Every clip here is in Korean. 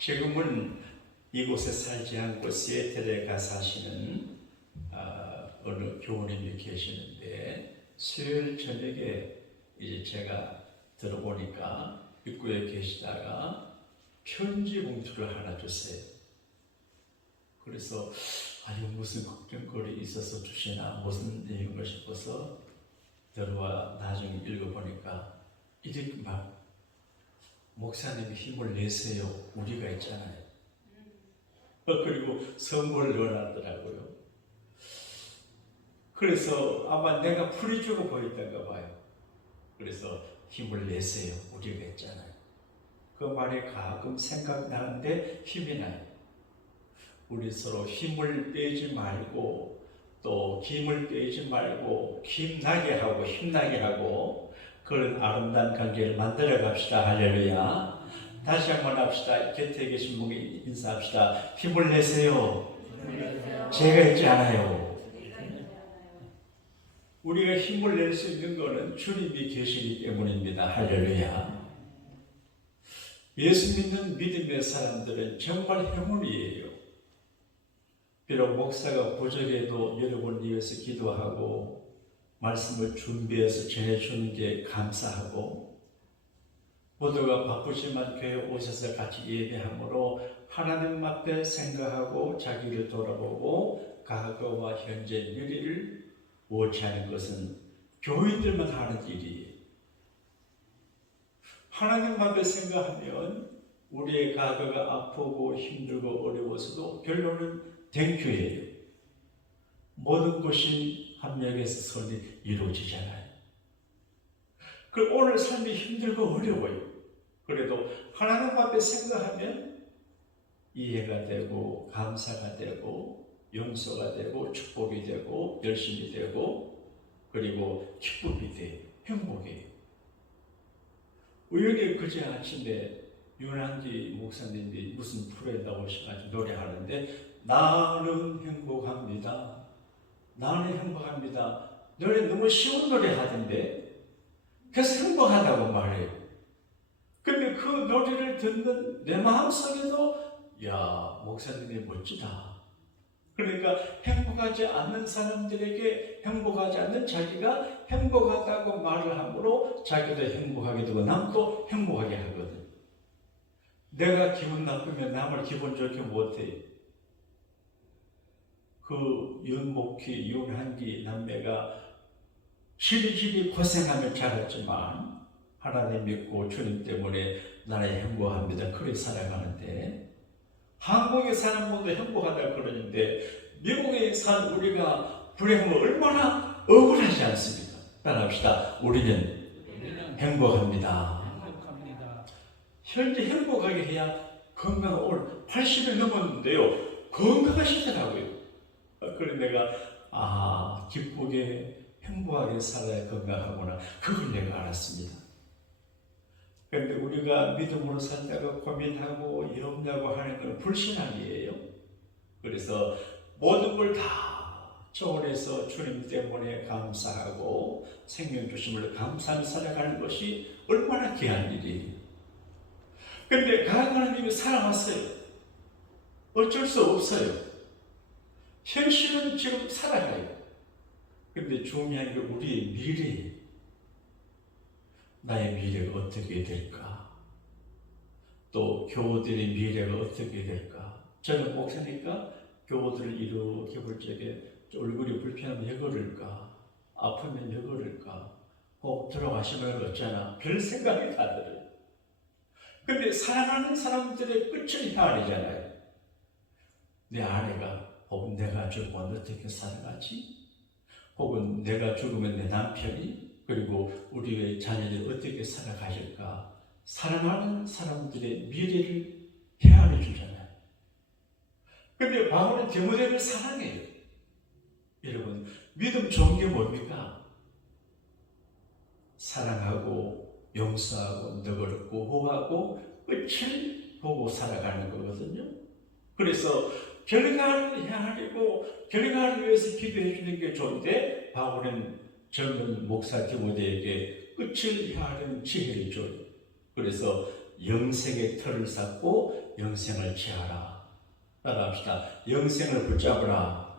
지금은 이곳에 살지 않고 시애틀에 가 사시는 어느 교우님이 계시는데 수요일 저녁에 이제 제가 들어보니까 입구에 계시다가 편지 봉투를 하나 주세요. 그래서 아니 무슨 걱정거리 있어서 주시나 무슨 내용인가 싶어서 들어와 나중에 읽어보니까 이렇게 막 목사님이 힘을 내세요. 우리가 있잖아요. 그리고 선물을 넣어놨더라고요. 그래서 아마 내가 풀이 주고 보였던가 봐요. 그래서 힘을 내세요. 우리가 있잖아요. 그 말이 가끔 생각나는데 힘이 나요. 우리 서로 힘을 빼지 말고 또 힘을 빼지 말고 힘나게 하고 힘나게 하고 그런 아름다운 관계를 만들어 갑시다. 할렐루야. 다시 한번 합시다. 곁에 계신 분이 인사합시다. 힘을 내세요. 제가 있지 않아요. 우리가 힘을 낼 수 있는 것은 주님이 계시기 때문입니다. 할렐루야. 예수 믿는 믿음의 사람들은 정말 행운이에요. 비록 목사가 부족해도 여러분을 위해서 기도하고 말씀을 준비해서 전해주는 게 감사하고 모두가 바쁘지만 교회에 오셔서 같이 예배함으로 하나님 앞에 생각하고 자기를 돌아보고 과거와 현재 미래를 워치하는 것은 교인들만 하는 일이에요. 하나님 앞에 생각하면 우리의 과거가 아프고 힘들고 어려워서도 결론은 땡큐예요. 모든 것이 합력해서 선이 이루어지잖아요. 그 오늘 삶이 힘들고 어려워요. 그래도 하나님 앞에 생각하면 이해가 되고 감사가 되고 용서가 되고 축복이 되고 열심이 되고 그리고 기쁨이 돼요. 행복해요. 우연히 그제 아침에 윤한기 목사님이 무슨 프로에 나오셔가지고 노래하는데 나는 행복합니다. 나는 행복합니다. 노래 너무 쉬운 노래 하던데 그래서 행복하다고 말해요. 근데 그 노래를 듣는 내 마음속에도 야 목사님이 멋지다. 그러니까 행복하지 않는 사람들에게 행복하지 않는 자기가 행복하다고 말을 함으로 자기도 행복하게 되고 남도 행복하게 하거든. 내가 기분 나쁘면 남을 기분 좋게 못해. 그 윤목희, 윤한기 남매가 시리시리 고생하며 자랐지만 하나님 믿고 주님 때문에 나는 행복합니다. 그렇게 살아가는데 한국에 사는 분도 행복하다 그러는데 미국에 산 우리가 불행하면 얼마나 억울하지 않습니까? 따라합시다. 우리는 행복합니다. 현재 행복하게 해야 건강 오늘 80이 넘었는데요. 건강하시더라고요. 그래서 내가 기쁘게 행복하게 살아야 건강하구나. 그걸 내가 알았습니다. 그런데 우리가 믿음으로 살다가 고민하고 이없냐고 하는 건 불신앙이에요. 그래서 모든 걸 다 초월해서 주님 때문에 감사하고 생명 주심을 감사하며 살아가는 것이 얼마나 귀한 일이에요. 그런데 하나님이 사랑하세요. 어쩔 수 없어요. 현실은 지금 살아가요. 그런데 중요한 게 우리의 미래예요. 나의 미래가 어떻게 될까? 또 교우들의 미래가 어떻게 될까? 저는 목사니까 교우들을 이렇게 볼 적에 얼굴이 불편하면 왜 그럴까? 아프면 왜 그럴까? 혹 들어가시면 어쩌나? 별 생각이 다 들어요. 근데 사랑하는 사람들의 끝을 헤아리잖아요. 내 아내가 혹은 내가 죽으면 어떻게 살아가지? 혹은 내가 죽으면 내 남편이 그리고 우리의 자녀들이 어떻게 살아가실까? 사랑하는 사람들의 미래를 헤아려 주잖아요. 그런데 바울은 디모데를 사랑해요. 여러분, 믿음 좋은 게 뭡니까? 사랑하고 용서하고 너그럽고 보호하고 끝을 보고 살아가는 거거든요. 그래서 결과를 헤아리고 결과를 위해서 기도해 주는 게 좋은데 바울은 젊은 목사 디모데에게 끝을 향하는 지혜를 줘요. 그래서 영생의 털을 쌓고 영생을 취하라. 따라합시다. 영생을 붙잡으라.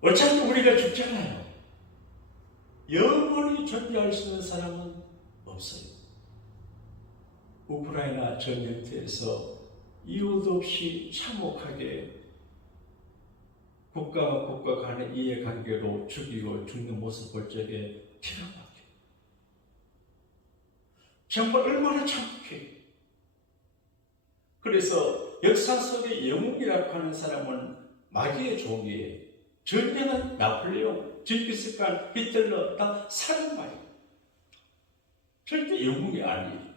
어차피 우리가 죽잖아요. 영원히 존재할 수 있는 사람은 없어요. 우크라이나 전쟁터에서 이유도 없이 참혹하게 국가와 국가 간의 이해관계로 죽이고 죽는 모습 볼 적에 피가 막혀요. 정말 얼마나 참혹해요. 그래서 역사 속의 영웅이라고 하는 사람은 마귀의 종이에요. 전쟁은 나폴레옹, 징기스칸, 히틀러 다 살인마예요. 절대 영웅이 아니에요.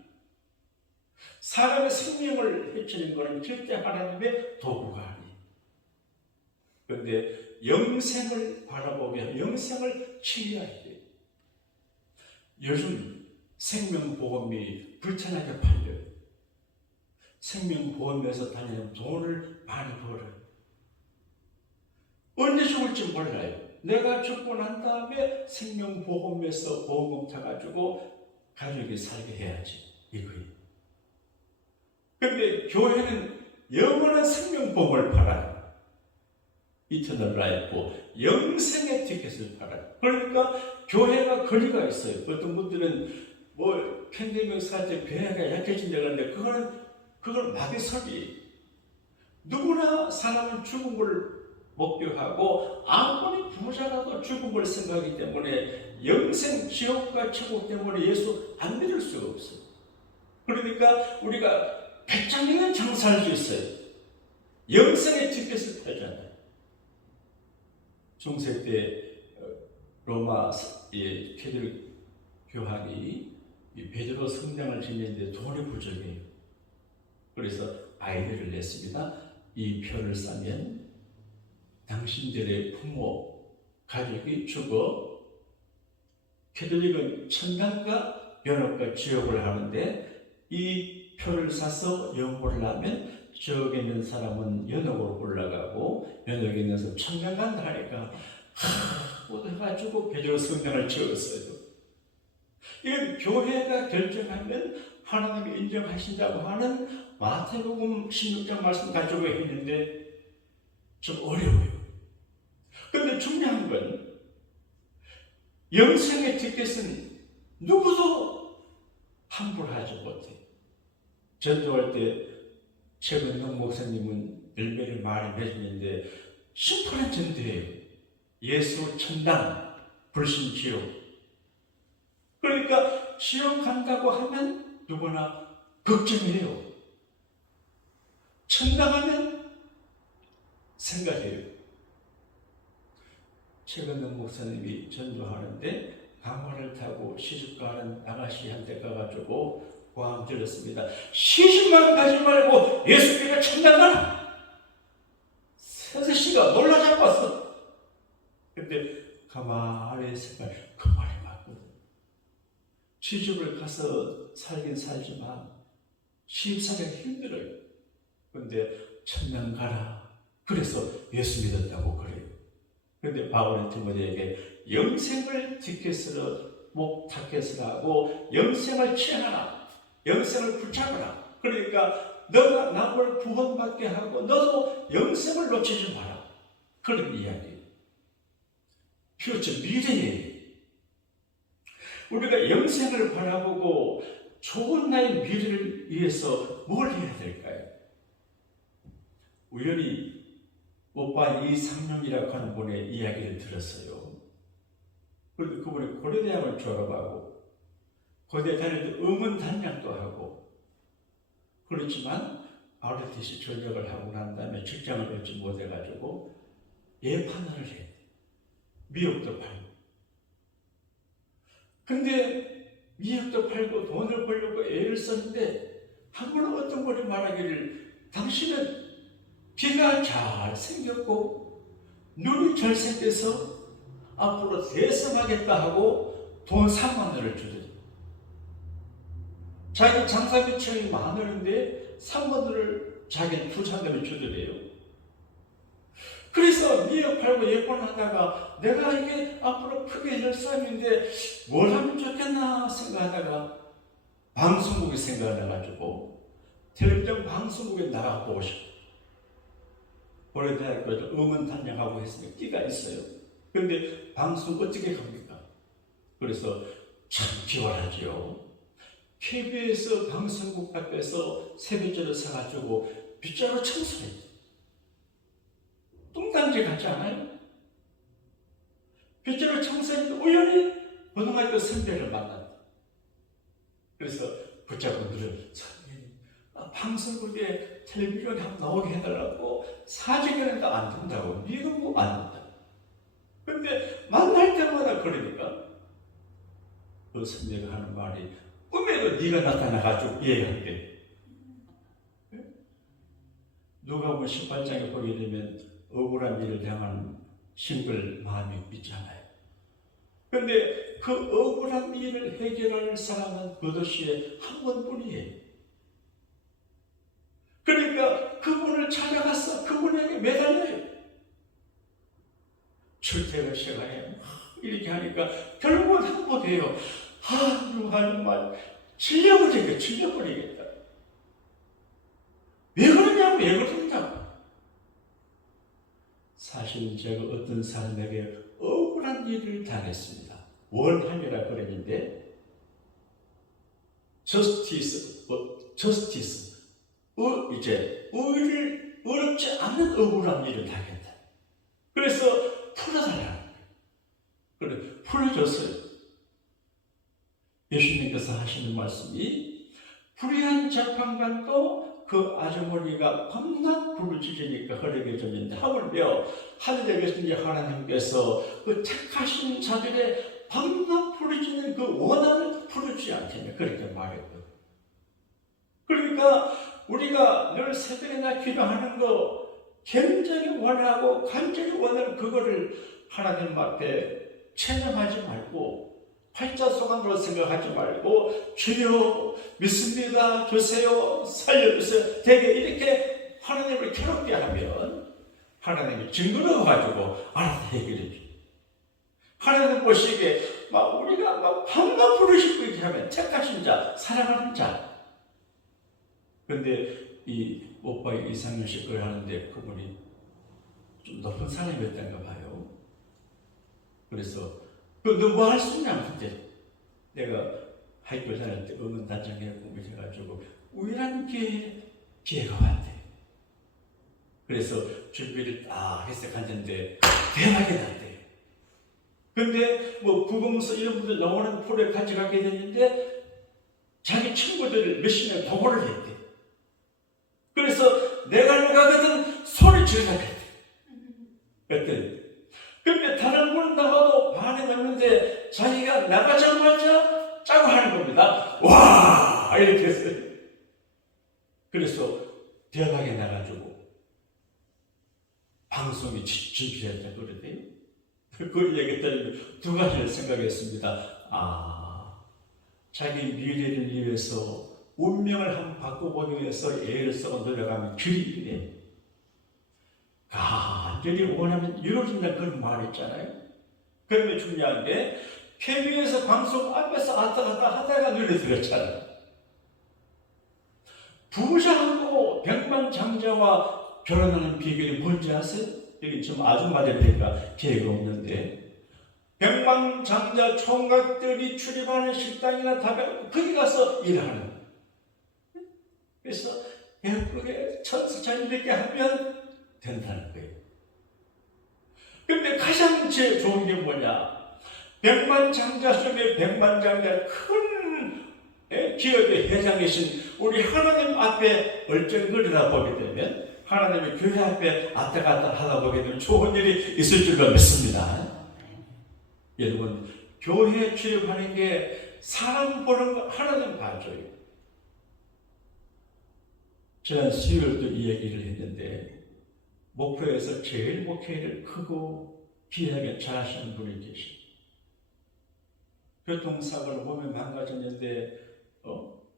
사람의 생명을 해치는 것은 절대 하나님의 도구가 아니에요. 그런데 영생을 바라보며 영생을 취해야 해요. 요즘 생명보험이 불편하게 팔려요. 생명보험에서 다니는 돈을 많이 벌어요. 언제 죽을지 몰라요. 내가 죽고 난 다음에 생명보험에서 보험금 타가지고 가족이 살게 해야지. 이거예요. 그런데 교회는 영원한 생명보험을 팔아요. 이터널 라이프, 영생의 티켓을 팔아요. 그러니까 교회가 거리가 있어요. 어떤 분들은 뭐 팬데믹 사태 교회가 약해진다고 하는데 그건 마귀 소리예요. 누구나 사람은 죽음을 목표하고 아무리 부자라도 죽음을 생각하기 때문에 영생 지옥과 천국 때문에 예수 안 믿을 수가 없어요. 그러니까 우리가 백장이는 장사할 수 있어요. 영생의 티켓을 팔잖아요. 중세 때 로마 캐톨릭 교황이 베드로 성당을 짓는데 돈이 부족해요. 그래서 아이디어를 냈습니다. 이 표를 싸면 당신들의 부모, 가족이 죽어 캐톨릭은 천당과 연옥과 지옥을 하는데 이 표를 사서 연보를 하면 지옥에 있는 사람은 연옥으로 올라가고 연옥에 있는 사람은 천당 간다 하니까 해가지고 베드로 성당을 지었어요. 이건 교회가 결정하면 하나님이 인정하신다고 하는 마태복음 16장 말씀 가지고 했는데 좀 어려워요. 그런데 중요한 건 영생의 티켓은 누구도 함부로 하지 못해요. 전도할 때 최근동 목사님은 열매를 많이 맺었는데 심플한 전도예요. 예수 천당, 불신 지옥. 그러니까 지옥 간다고 하면 누구나 걱정해요. 천당 하면 생각해요. 최근동 목사님이 전도하는데 강화를 타고 시집가는 아가씨한테 가가지고 고함 들었습니다. 시집만 가지 말고 예수님과 천당 가라. 선생씨가 놀라 잡았어. 근데 가만히 생각해. 그 말이 맞거든. 시집을 가서 살긴 살지만 시집살기가 힘들어요. 근데 천당 가라. 그래서 예수 믿었다고 그래요. 그런데 바울은 디모데에게 영생을 티켓으로 타켓을 하고 영생을 취하라. 영생을 붙잡으라. 그러니까 너가 남을 구원받게 하고 너도 영생을 놓치지 마라. 그런 이야기. 퓨처 미래에 우리가 영생을 바라보고 좋은 나의 미래를 위해서 뭘 해야 될까요? 우연히 오빠 이상룡이라고 하는 분의 이야기를 들었어요. 그리고 그분이 고려대학을 졸업하고 고대 다닐 때 의문단장도 하고 그렇지만 ROTC 전역을 하고 난 다음에 직장을 얻지 못해가지고 예판을 해요. 미역도 팔고. 근데 미역도 팔고 돈을 벌려고 애를 썼는데 한 번 어떤 분이 말하기를 당신은 귀가 잘 생겼고 눈이 잘생겨서 앞으로 대성하겠다 하고 돈 3만 원을 주더니 자기 장사비청이 10,000원인데 3만 원을 자기 투자금을 주더래요. 그래서 미역 팔고 예권하다가 내가 이게 앞으로 크게 열 삶인데 뭘 하면 좋겠나 생각하다가 방송국이 생각나가지고 텔레비전 방송국에 나가보고 싶어. 고려대학교에서 음원 단장하고 했으니까 끼가 있어요. 그런데 방송 어떻게 갑니까? 그래서 참 기원하지요. KBS 방송국 앞에서 세뱃돈을 사가지고 빗자루 청소해. 뚱딴지 같지 않아요? 빗자루 청소했는데 우연히 고등학교 선배를 만났다. 그래서 붙잡고 물어, 선생님, 방송국에 텔레비전에 한번 나오게 해달라고 사직했는데 안 된다고. 니도 뭐 안 된다. 근데 만날 때마다 그러니까 그 선배가 하는 말이, 꿈에도 네가 나타나가지고 얘기할게. 누가 보면 18장에 보게 되면 억울한 일을 당한 싱글 마음이 있잖아요. 그런데 그 억울한 일을 해결할 사람은 그 도시에 한 번뿐이에요. 그러니까 그분을 찾아가서 그분에게 매달려요. 출퇴근 시간에 이렇게 하니까 결국은 항복해요. 하는 말 질려버리겠다. 왜 그러냐고, 왜 그러냐고. 사실 제가 어떤 사람에게 억울한 일을 당했습니다. 원한이라 그랬는데, 저스티스, 이제 의를 어렵지 않은 억울한 일을 당했다. 그래서 풀어달라는 거예요. 그래, 풀어줬어요. 예수님께서 하시는 말씀이, 불의한 재판관도 그 아주머니가 밤낮 부르짖으니까 허락해줬는데, 하물며 하늘에 계신 하나님께서 그 택하신 자들의 밤낮 부르짖는 그 원한을 풀어주지 않겠냐, 그렇게 말했거든요. 그러니까 우리가 늘 새벽에나 기도하는 거 굉장히 원하고 간절히 원하는 그거를 하나님 앞에 체념하지 말고, 팔자소관으로 생각하지 말고, 주여 믿습니다, 주세요, 살려주세요, 되게 이렇게 하나님을 괴롭게 하면 하나님이 징그러워가지고 알아서 해결해 줘요. 하나님 보시기에 우리가 밤낮 부르시고 이렇게 하면 택하신 자, 사랑하는 자. 근데 이 오빠의 이상현 씨 걸 하는데 그분이 좀 높은 사람이었던가 봐요. 그래서 너 뭐 할 수 있냐? 그때 내가 학교 다닐 때 음원 단장에 공부해가지고 우연한 기회가 왔대. 그래서 준비를 딱 해서 갔는데 대박이 났대. 근데 구봉서 이런 분들 나오는 프로에 같이 가게 됐는데 자기 친구들을 몇십 명 보고를 했대. 그래서 내가 가거든 소리 지르라 했대. 그랬더니 근데 다른 분은 나가도 반응 없는데 자기가 나가자마자 짜고 하는 겁니다. 와! 이렇게 했어요. 그래서 대박에 나가지고 방송이 진출했다 그러대요. 그 얘기했더니 두 가지를 생각했습니다. 자기 미래를 위해서 운명을 한번 바꿔보기 위해서 애를 쓰고 노력하면 길이 있네. 간절히 원하면 이루어진다는 그런 말 있잖아요. 그러면 중요한 게 KBS 방송 앞에서 왔다 갔다 하다가 눈에 들었잖아요. 부자하고 백만장자와 결혼하는 비결이 뭔지 아세요? 여기 지금 아줌마들이니까 기회가 없는데, 백만장자 총각들이 출입하는 식당이나 다방 거기 가서 일하는. 그래서 예쁘게 천수찬 이렇게 하면 된다는 거예요. 그런데 가장 제일 좋은 게 뭐냐? 백만장자 중에 백만장자 큰 기업의 회장이신 우리 하나님 앞에 얼쩡거리다 보게 되면, 하나님의 교회 앞에 왔다 갔다 하다 보게 되면 좋은 일이 있을 줄로 믿습니다. 여러분, 교회에 출입하는 게 사람 보는 거 하나님 봐줘요. 지난 수요일도 이 얘기를 했는데, 목표에서 제일 목회를 크고 귀하게 잘하시는 분이 계십니다. 교통사고로 몸이 망가졌는데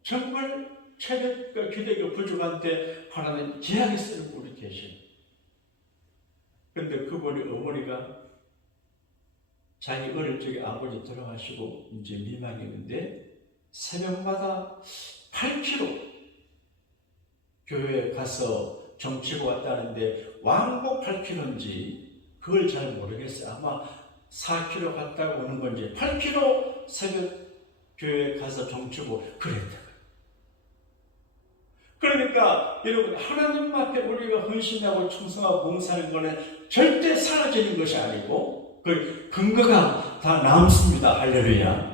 정말 체력과 기력이 부족한데 하나님 귀하게 쓰는 분이 계십니다. 그런데 그분이 어머니가 자기 어릴 적에 아버지 돌아가시고 이제 미망했는데 새벽마다 8km 교회에 가서 정치고 왔다는데 왕복 8km인지 그걸 잘 모르겠어요. 아마 4km 갔다가 오는 건지 8km 새벽 교회에 가서 정치고 그랬다. 그러니까 여러분, 하나님 앞에 우리가 헌신하고 충성하고 봉사하는 것은 절대 사라지는 것이 아니고 그 근거가 다 남습니다. 할렐루야.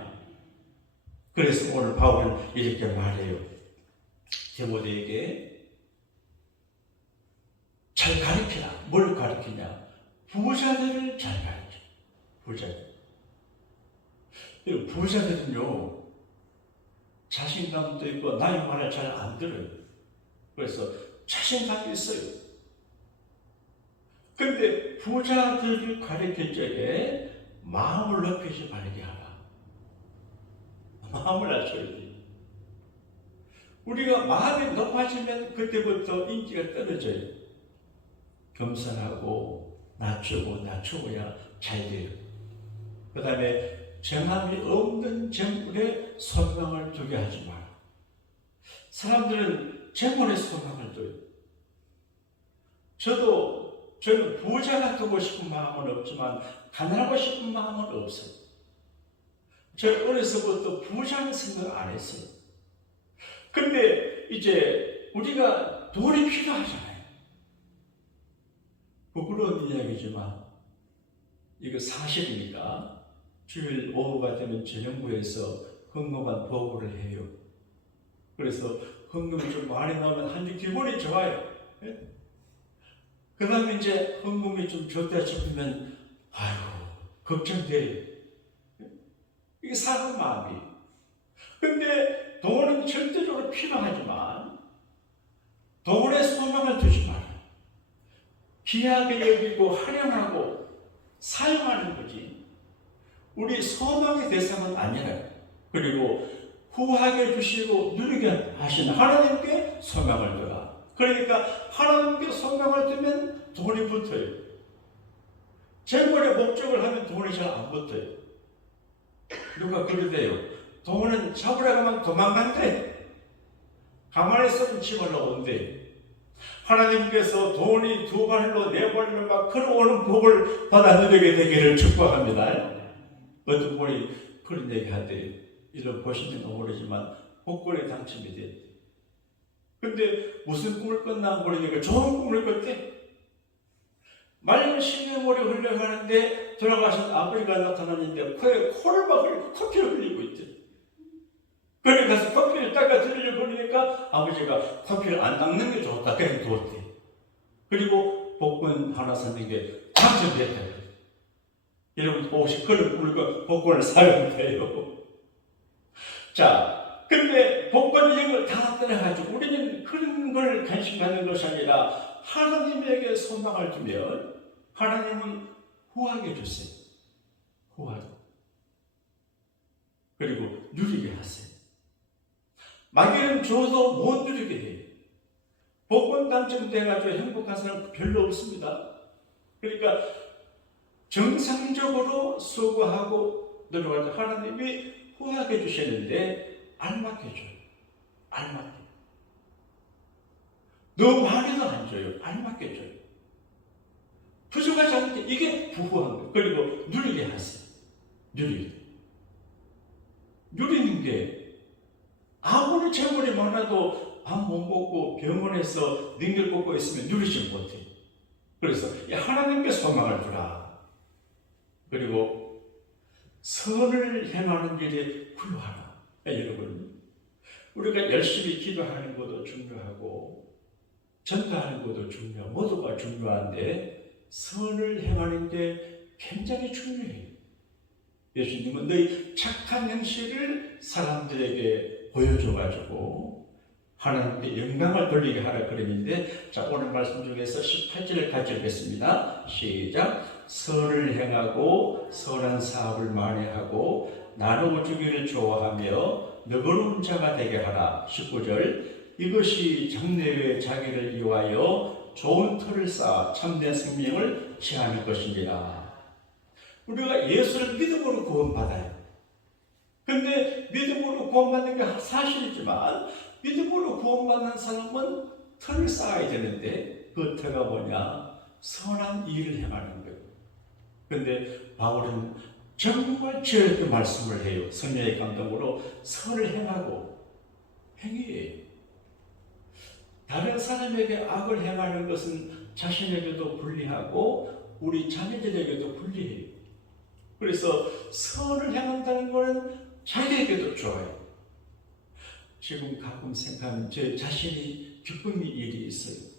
그래서 오늘 바울은 이렇게 말해요. 디모데에게 잘 가르치라. 뭘 가르치냐? 부자들을 잘 가르쳐. 부자들. 부자들은요, 자신감도 있고 나의 말을 잘 안 들어요. 그래서 자신감이 있어요. 근데 부자들을 가르칠 적에 마음을 높이지 말게 하라. 마음을 낮춰야 돼. 우리가 마음이 높아지면 그때부터 인기가 떨어져요. 겸손하고 낮추고야 잘 돼요. 그 다음에 정함이 없는 재물에 소망을 두게 하지 마라. 사람들은 재물에 소망을 둬요. 저는 부자가 되고 싶은 마음은 없지만 가난하고 싶은 마음은 없어요. 제가 어려서부터 부자는 생각 안 했어요. 근데 이제 우리가 돈이 필요하잖아요. 부끄러운 이야기지만 이거 사실이니까 주일 오후가 되면 전영부에서 헌금한 보고를 해요. 그래서 헌금이 좀 많이 나오면 한 주 기분이 좋아요. 그 다음에 이제 헌금이 좀 적다 싶으면 아이고 걱정돼요. 이게 사람 마음이. 근데 돈은 절대적으로 필요하지만 돈에 소망을 두지 마라. 귀하게 여기고 활용하고 사용하는 거지. 우리 소망의 대상은 아니라요. 그리고 후하게 주시고 누리게 하시는 하나님께 소망을 두라. 그러니까 하나님께 소망을 두면 돈이 붙어요. 재물의 목적을 하면 돈이 잘 안 붙어요. 누가 그러대요. 돈은 잡으려고 하면 도망간대. 가만히 있으면 집으러 온대. 하나님께서 돈이 두 발로 네 발로 막 걸어오는 복을 받아 누리게 되기를 축복합니다. 어떤 분이 그런 얘기 하대요. 이런 보시면 모르지만 복권에 당첨이 됐대. 근데 무슨 꿈을 꿨나 모르니까 좋은 꿈을 꿨대. 맑은 신명물이 흘러가는데 돌아가신 아버지가 나타났는데 코에 코를 막 흘리고 커피를 흘리고 있대. 그래 가서 커피를 닦아 드리려고 그러니까 아버지가 커피를 안 닦는 게 좋다 그냥 두었대. 그리고 복권 하나 사는 게 당첨됐다. 여러분 혹시 그런 꿈을 꿔 복권을 사면 돼요. 자, 근데 복권 이런 걸 다 떠나가지고 우리는 그런 걸 관심 갖는 것이 아니라 하나님에게 소망을 두면 하나님은 후하게 주세요. 후하게. 그리고 누리게 하세요. 마귀는 줘도 못 누리게 해요. 복권 당첨돼가지고 행복한 사람 별로 없습니다. 그러니까 정상적으로 수고하고 노력할 때 하나님이 후하게 주시는데 알맞게 줘요. 알맞게. 너무 많이도 안 줘요. 알맞게 줘요. 부족하지 않게 이게 부후한 거예요. 그리고 누리게 하세요. 누리는 게 아무리 재물이 많아도 밥 못 먹고 병원에서 능력 꽂고 있으면 누리지 못해요. 그래서 하나님께 소망을 두라. 그리고 선을 행하는 일에 후유하라. 여러분, 우리가 열심히 기도하는 것도 중요하고 전도하는 것도 중요하고 모두가 중요한데 선을 행하는 게 굉장히 중요해요. 예수님은 너희 착한 행실을 사람들에게 보여줘가지고 하나님께 영광을 돌리게 하라 그랬는데, 자, 오늘 말씀 중에서 18절을 같이 읽겠습니다. 시작. 선을 행하고 선한 사업을 많이 하고 나누어 주기를 좋아하며 너그러운 자가 되게 하라. 19절. 이것이 장래에 자기를 위하여 좋은 터를 쌓아 참된 생명을 취하는 것입니다. 우리가 예수를 믿음으로 구원받아요. 근데 믿음으로 구원받는 게 사실이지만 믿음으로 구원받는 사람은 털을 쌓아야 되는데 그 터가 뭐냐? 선한 일을 행하는 거예요. 근데 바울은 정말 지혜롭게 말씀을 해요. 성령의 감동으로 선을 행하고 행위예요. 다른 사람에게 악을 행하는 것은 자신에게도 불리하고 우리 자녀들에게도 불리해요. 그래서 선을 행한다는 것은 자기에게도 좋아요. 지금 가끔 생각하면 제 자신이 기쁜 일이 있어요.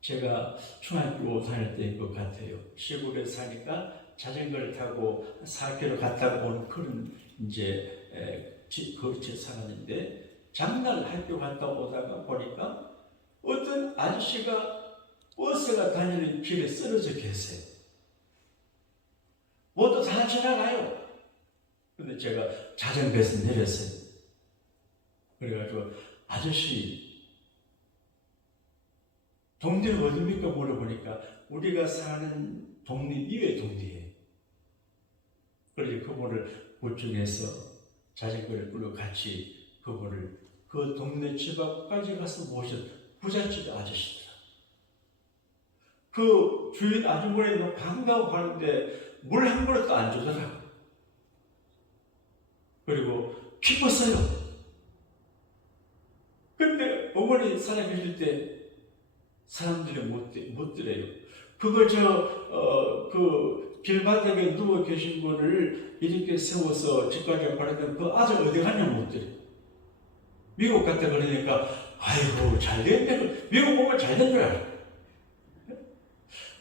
제가 중학교 다닐 때인 것 같아요. 시골에 사니까 자전거를 타고 4km 갔다 오는 그런 거리에 살았는데 장날 학교 갔다 오다가 보니까 어떤 아저씨가 버스가 다니는 길에 쓰러져 계세요. 모두 다 지나가요. 근데 제가 자전거에서 내렸어요. 그래가지고 아저씨 동네가 어딥니까 물어보니까 우리가 사는 동네 이외 동네예요. 그래서 그분을 보충해서 자전거를 끌고 같이 그분을 그 동네 집 앞까지 가서 모셔 부잣집 아저씨더라. 그 주인 아주머니는 반가워 하는데 물 한 그릇도 안 주더라고. 그리고 기뻤어요. 근데 어머니 살아계실 때 사람들이 못 들어요. 그거 그 길바닥에 누워 계신 분을 이렇게 세워서 집까지 바라던 그 아들 어디 갔냐 못 들어요. 미국 갔다 그러니까 아이고 잘됐네. 미국 보면 잘된 줄 알아.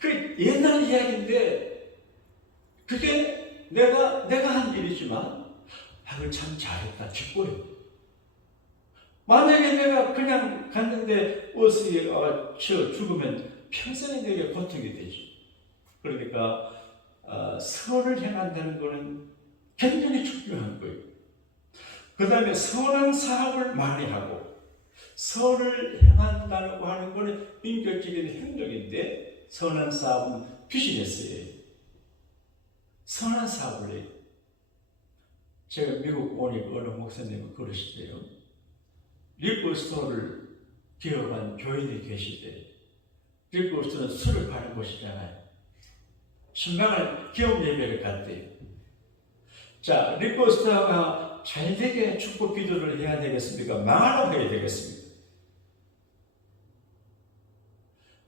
그 옛날 이야기인데 그게 내가 한 일이지만 그걸 참 잘했다 기뻐요. 만약에 내가 그냥 갔는데 버스에 치여 죽으면 평생에 내게 고통이 되지. 그러니까 선을 행한다는 것은 굉장히 중요한 거예요. 그 다음에 선한 사업을 많이 하고 선을 행한다고 하는 것은 인격적인 행동인데 선한 사업은 비즈니스예요. 선한 사업을 해요. 제가 미국 오니까 어느 목사님은 그러시대요. 리코스토어를 기업한 교인이 계시대. 리코스토어는 술을 파는 곳이잖아요. 신방을 기업 예배를 갔대요. 자, 리코스토어가 잘되게 축복 기도를 해야 되겠습니까? 망하라고 해야 되겠습니까?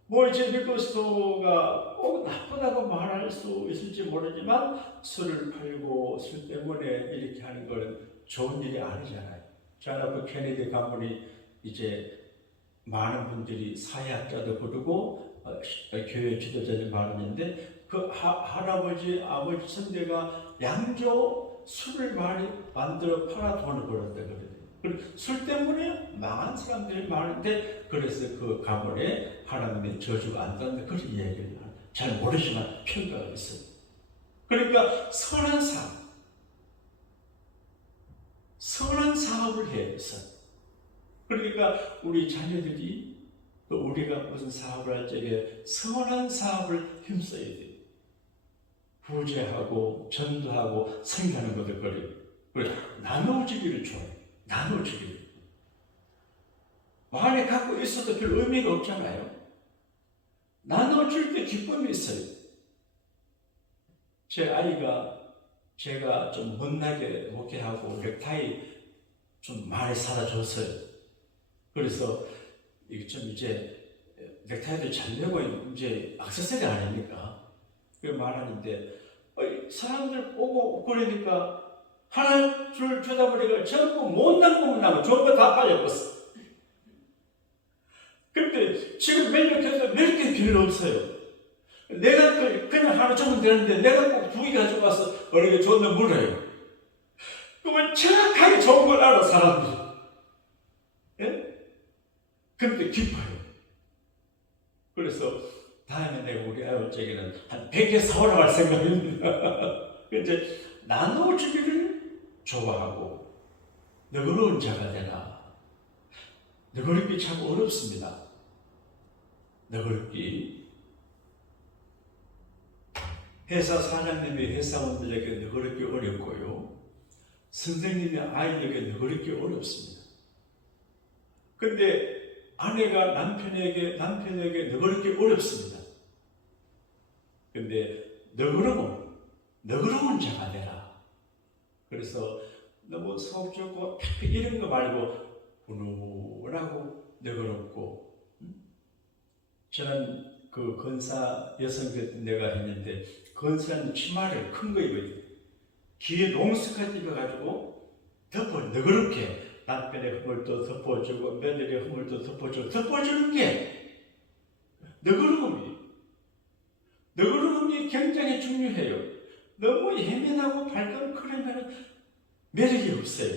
뭐 이제 리코스토어가 꼭 나쁘다고 말할 수 있을지 모르지만 술을 팔고 술 때문에 이렇게 하는 건 좋은 일이 아니잖아요. 존 F 케네디 가문이 이제 많은 분들이 사회학자도 부르고 교회 지도자들 많았는데 그 할아버지 아버지 선대가 양조 술을 많이 만들어 팔아 돈을 벌었다 그래요. 술 때문에 망한 사람들이 많은데 그래서 그 가문에 하나님의 저주가 안 된다 그런 이야기를 잘 모르지만 평가가 있어요. 그러니까 선한 사업을 해야 돼서. 그러니까 우리 자녀들이 또 우리가 무슨 사업을 할 적에 선한 사업을 힘써야 돼요. 구제하고 전도하고 생각하는 것들 거리고 그래 나눠주기를 좋아해요. 나눠주기를. 많이 갖고 있어도 별 의미가 없잖아요. 나눠줄 때 기쁨이 있어요. 제 아이가 제가 좀 못나게 목회하고 넥타이 좀 많이 사다줬어요. 그래서 좀 이제 넥타이도 잘 내고 이제 액세서리 아닙니까? 그 말하는데 사람들 오고 그러니까 하나 줄 주다 보니까 전부 못난 것만 나고 좋은 거 다 팔려버렸어. 근데 지금 몇 개 필요 없어요. 내가 그냥 하나 주면 되는데 내가 꼭 2개 가져가서 어떻게 좋은 데 물어요. 그러면 정확하게 좋은 걸 알아 사람들이. 예? 근데 기뻐요. 그래서 다음에 내가 우리 아이 적에는 한 100개 사오라고 할 생각입니다. 이제 나눠주기를 좋아하고 너그러운 자가 되나. 너그럽기 참 어렵습니다. 너그럽기. 회사 사장님이 회사원들에게 너그럽기 어렵고요. 선생님이 아이에게 너그럽기 어렵습니다. 근데 아내가 남편에게 너그럽기 어렵습니다. 근데 너그러운 자가 되라. 그래서 너무 속 좁고 이런 거 말고 훈훈하고 너그럽고. 저는 그 건사 여성 내가 했는데 건사는 치마를 큰 거 입어야 돼. 귀에 롱스까지 입어가지고 너그럽게 남편의 허물도 덮어주고 며느리의 허물도 덮어주는 게 너그러움이 굉장히 중요해요. 너무 예민하고 발끈거리면 매력이 없어요.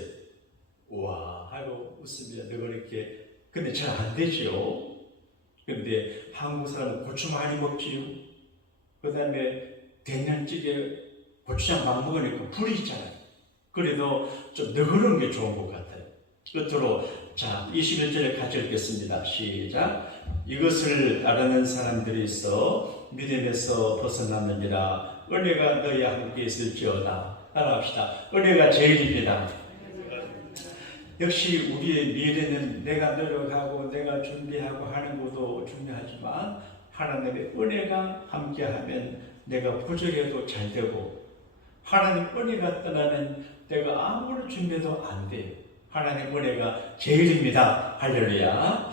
우와 하고 웃으면 너그럽게. 근데 잘 안 되죠. 근데 한국 사람은 고추 많이 먹지요. 그 다음에 된장찌개 고추장 막 먹으니까 불이 있잖아요. 그래도 좀 너그러운 게 좋은 것 같아요. 끝으로 자 21절에 같이 읽겠습니다. 시작. 이것을 알아낸 사람들이 있어 믿음에서 벗어나느니라. 은혜가 너희와 함께 있을지어다. 따라합시다. 은혜가 제일입니다. 역시 우리의 미래는 내가 노력하고 내가 준비하고 하는 것도 중요하지만 하나님의 은혜가 함께하면 내가 부족해도 잘 되고, 하나님 은혜가 떠나면 내가 아무리 준비해도 안 돼요. 하나님 은혜가 제일입니다. 할렐루야.